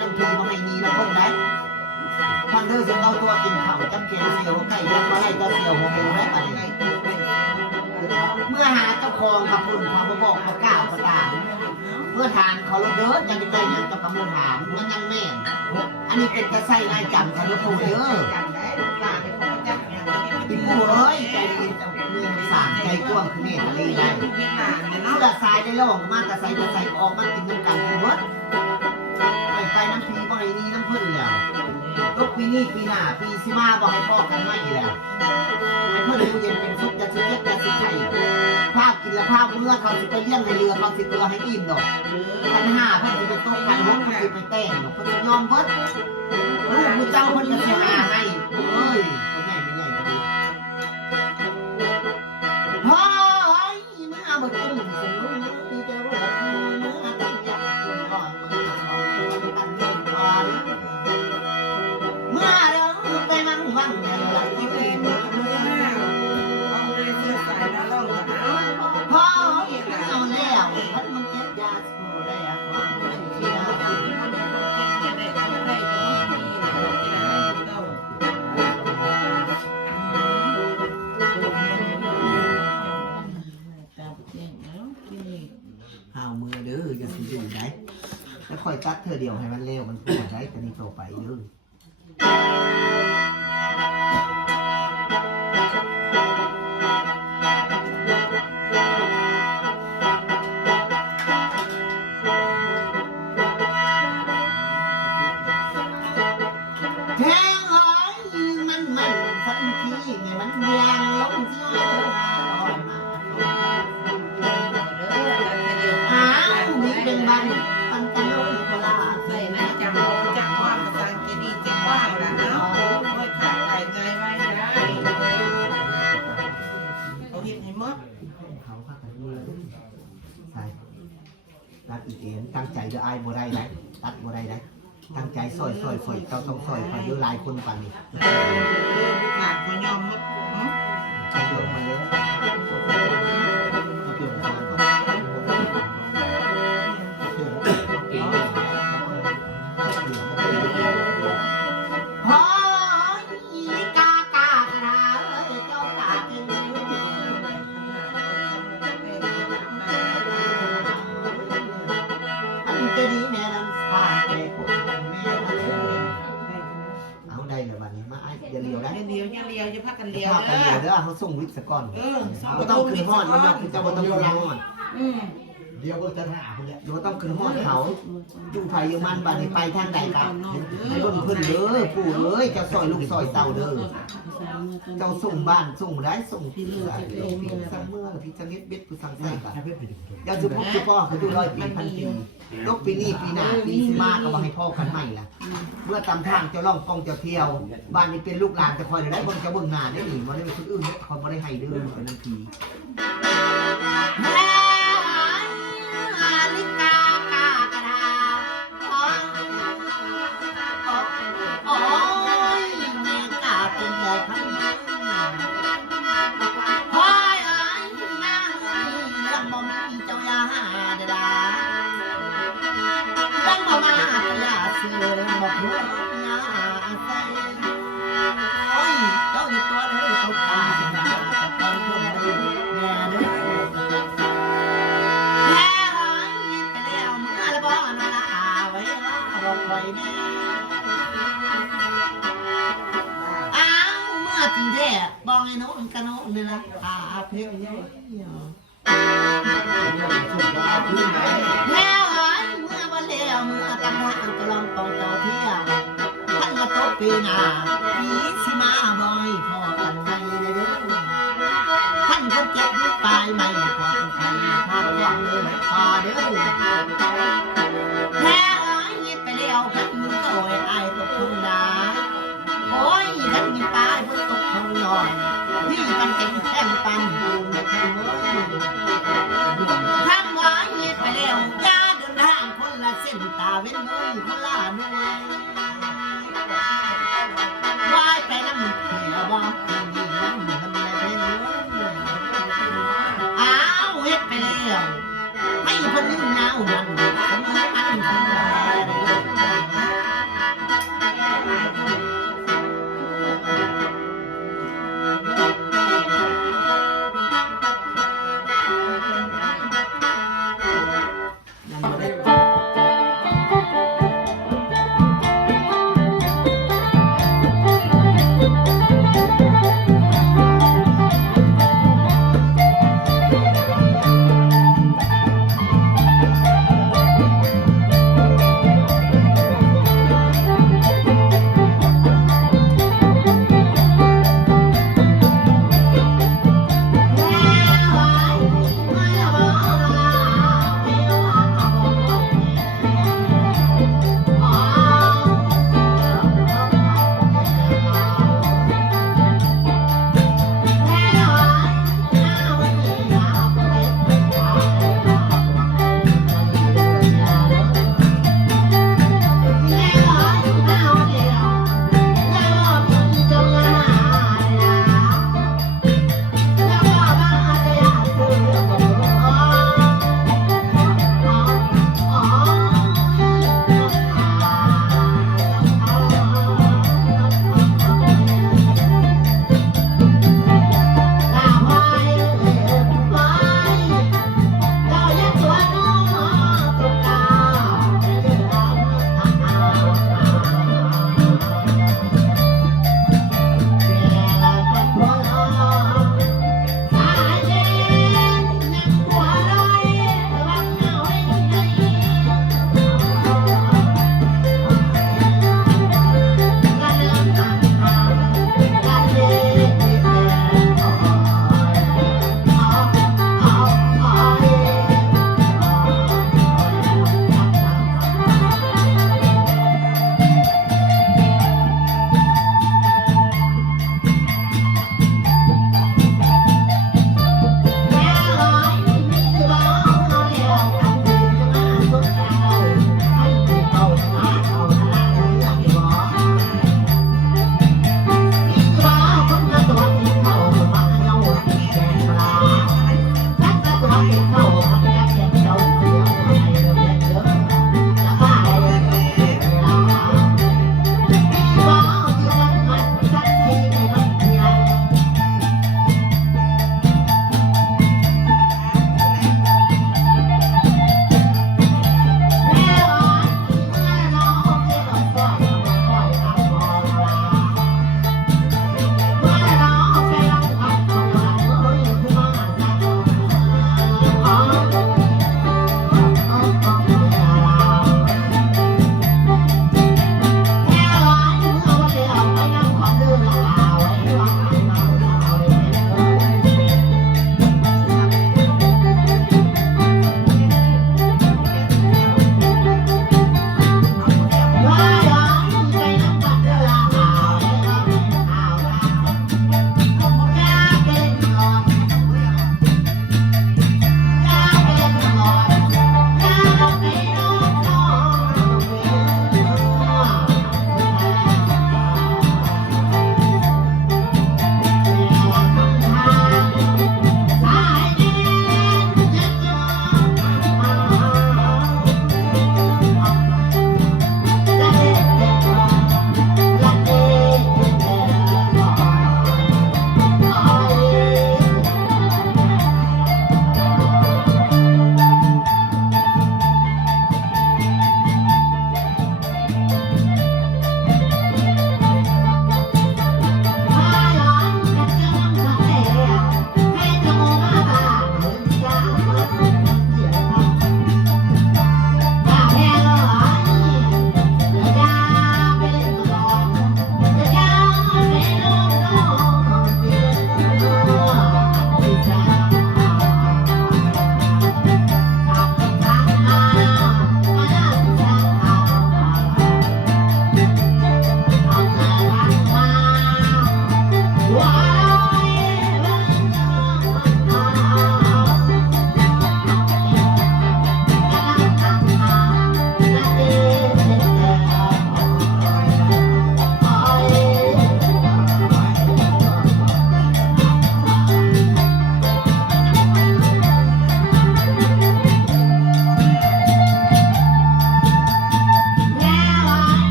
บิร์ดว่าให้ไปน้ำทีว่าให้มีน้ำคนได้ท่านเด้อจะเอาตัวกินเข้าจำเกณฑ์เสียวไก่ยังมาให้ตาเสียวโมโหได้ปะเนี่ยเมื่อหาเจ้าของกับคุณเขามาบอกเขากล่าวเขาตามเมื่อทานเขาลดเด้อยังได้ยังเจ้ากำลังถามมันยังแม่นอันนี้เป็นกระไส้นายจำเขาลดโทเยอะอย่างนี้อีผู้เอ้ยใจดีเจ้าเมืองสารใจกว้างคือเมตตาลีได้เมื่อทรายได้ล่องมากระใสกระใสออกมากินน้ำกันเป็นวัด น้ำพีบ่ให้นี่น้ำพึ่งแล้วตกปีนี้ปีหน้าปีสิมาบ่ให้พ่อกันไม่แล้วให้เพื่อนอยู่เย็นเป็นสุขจะสุขเจ็บจะสิไข่ภาพกินและภาพเมื่อเขาสิไปเลี้ยงในเรือเขาสิเกลือให้อิ่มดอกพันห้าเพิ่นสิไปต้มพันหกเพิ่นสิไปแต่งเพิ่นสิยอมเบิดลูกมือเจ้าเพิ่นจะสิหาให้เอ้ย อยตัดเธอเดียวให้มันเร็วมันพูดได้แต่นี่ต่อไปเด้อ ส่งวิทย์สก่อนเออเราต้องขึ้นฮอดมันเราคือจะบ่ต้องขึ้นฮอดอืมเดี๋ยวก็จะหาคนเนี้ยเราต้องขึ้นฮอดเขาจุ่มไฟอยู่มันบัดนี้ไปทางใดกันให้เบิ่งเพิ่นเด้อปู่เอ้ยเจ้าซอยลูกซอยเต้าเด้อ เจ้าส่งบ้านส่งได้ส่งที่เลือมีสังเมื่อพี่จะเน็ดเบ็ดผู้สังใส่กันให้เพื่อนไปดูอย่าสุพกสุพ่อเขาดูร้อยปีพันปีลกปีนี้ปีหน้าปีสิมาก็มาให้พ่อกันใหม่ล่ะเมื่อตำทางเจะล่องกองเจะเที่ยว บ้านนี้เป็นลูกหลานจะคอยได้เบิ่งจะเบิ่งหน้าได้หนิบ่ได้เป็นคนอื่นคอยบ่ได้ให้เด้อเป็นนาที บอกรู้อยาใส่โอ้ยเจ้าอยู่ตัวเลยตกตาสินะตอนคนเดินแม่เด้อแพ้หายไปแล้วเมื่อละบ่นาละอาไว้ว่าบอกไว้แน่อ้าวเมื่อจริงแท้บอกไอ้น้นกันโน้นเลยนะอาเพลงเยอะแล้ว หายเมื่อวันแล้วเมื่อตำรวจกำลังตองต่อเที่ยวท่านมาตกปีหน้าปีสิมาบอยพอกันไปเลยเด้อท่านคนเจ็บยุบปลายไม่พอใครพาก่อนเลยพาเด้อแพ้หายเงียไปแล้วกันมือก็โอยอายตกทุ่งนาโอ้ยฉันมีปลาบนตกทองนอนพี่กันเก่งแท่งปันดูไม่ทันเลยทำหวานเงียไปแล้วยาเดิน ทางคนละเส้นตาเว้นมือคนละหน่วยว่ายไปน้ำเขียวบอกดีมันเ